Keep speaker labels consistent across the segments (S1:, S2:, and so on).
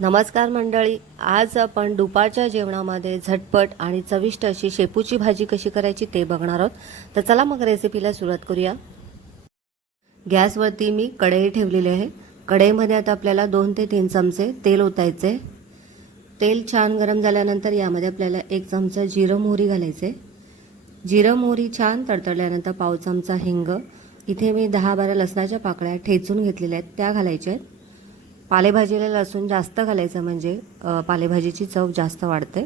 S1: नमस्कार मंडळी आज आपण दुपारच्या जेवणामध्ये झटपट आणि चविष्ट अशी शेपूची भाजी कशी करायची ते बघणार आहोत. तर चला मग रेसिपीला सुरुवात करूया. गॅसवरती मी कढई ठेवलेली आहे. कढईमध्ये आता आपल्याला दोन ते तीन चमचे तेल ओतायचे. तेल छान गरम झाल्यानंतर यामध्ये आपल्याला एक चमचा जिरं मोहरी घालायचे. जिरं मोहरी छान तडतडल्यानंतर पाव चमचा हिंग. इथे मी दहा बारा लसणाच्या पाकळ्या ठेचून घेतलेल्या आहेत त्या घालायच्या आहेत. पालेभाजीला लसूण जास्त घालायचं म्हणजे पालेभाजीची चव जास्त वाढते.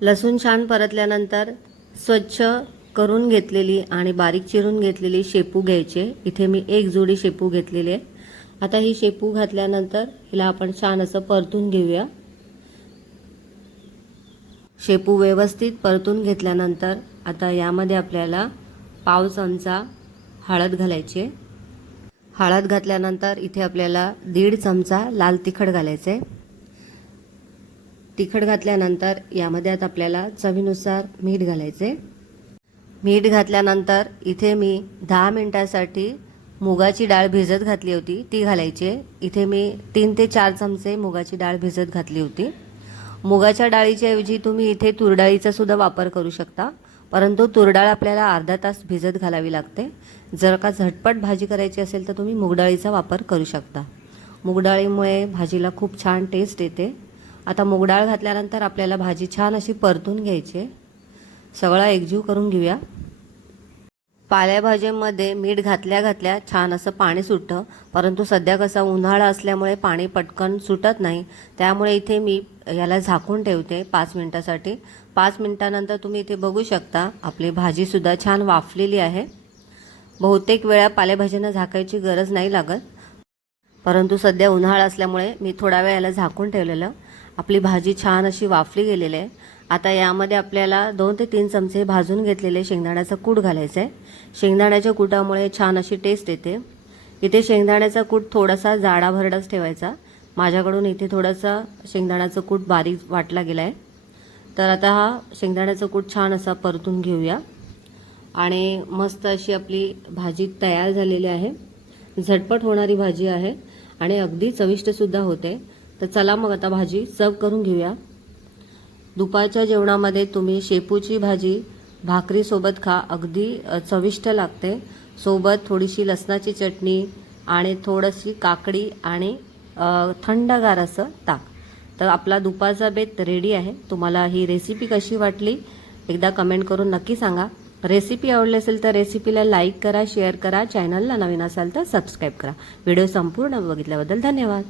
S1: लसूण छान परतल्यानंतर स्वच्छ करून घेतलेली आणि बारीक चिरून घेतलेली शेपू घ्यायचे. इथे मी एक जोडी शेपू घेतलेली आहे. आता ही शेपू घातल्यानंतर हिला आपण छान असं परतून घेऊया. शेपू व्यवस्थित परतून घेतल्यानंतर आता यामध्ये आपल्याला पाव चमचा हळद घालायची आहे. हळद घातल्यानंतर इथे आपल्याला दीड चमचा लाल तिखट घालायचे तिखट घातल्यानंतर यामध्ये आता आपल्याला चवीनुसार मीठ घालायचे मीठ घातल्यानंतर इथे मी दहा मिनटासाठी मुगाची डाळ भिजत घातली होती ती घालायची आहे. इथे मी तीन ते चार चमचे मुगाची डाळ भिजत घातली होती. मुगाच्या डाळीच्या ऐवजी तुम्ही इथे तुरडाळीचा सुद्धा वापर करू शकता. परंतु तुरडाळ आपल्याला अर्धा तास भिजत घालावी लागते. जर का झटपट भाजी करायची असेल तर तुम्ही मुगडाळीचा वापर करू शकता. मुगडाळीमुळे भाजीला खूप छान टेस्ट येते. आता मुगडाळ घातल्यानंतर आपल्याला भाजी छान अशी परतून घ्यायची आहे. सगळा एकजीव करून घेऊया. पालेभाज्यांमध्ये मीठ घातल्या घातल्या छान असं पाणी सुटतं. परंतु सध्या कसा उन्हाळा असल्यामुळे पाणी पटकन सुटत नाही. त्यामुळे इथे मी याला झाकून ठेवते पाच मिनटासाठी. पाच मिनटानंतर तुम्ही इथे बघू शकता आपली भाजीसुद्धा छान वाफलेली आहे. बहुतेक वेळा पालेभाज्यांना झाकायची गरज नाही लागत. परंतु सध्या उन्हाळा असल्यामुळे मी थोडा वेळ याला झाकून ठेवलेलं. आपली भाजी छान अशी वाफली गेलेली आहे. आता यामध्ये आपल्याला दोन ते तीन चमचे भाजून घेतलेले शेंगदाण्याचं कूट घालायचं आहे शेंगदाण्याच्या कुटामुळे छान अशी टेस्ट येते. इथे शेंगदाण्याचा कूट थोडासा जाडाभरडाच ठेवायचा. माझ्याकडून इथे थोडासा शेंगदाण्याचं कूट बारीक वाटला गेला आहे तर आता हा शेंगदाण्याचं कूट छान असा परतून घेऊया. आणि मस्त अशी आपली भाजी तयार झालेली आहे. झटपट होणारी भाजी आहे आणि अगदी चविष्टसुद्धा होते. तर चला मग आता भाजी सर्व करून घेऊया. दुपारच्या जेवणामध्ये तुम्ही शेपूची भाजी भाकरीसोबत खा. अगदी चविष्ट लागते. सोबत थोडीशी लसणाची चटणी आणि थोडीशी काकडी आणि थंडगार असं ताक. तर आपला दुपारचा बेत रेडी आहे. तुम्हाला ही रेसिपी कशी वाटली एकदा कमेंट करून नक्की सांगा. रेसिपी आवडली असेल तर रेसिपीला लाईक करा शेअर करा. चॅनलला नवीन असाल तर सबस्क्राईब करा. व्हिडिओ संपूर्ण बघितल्याबद्दल धन्यवाद.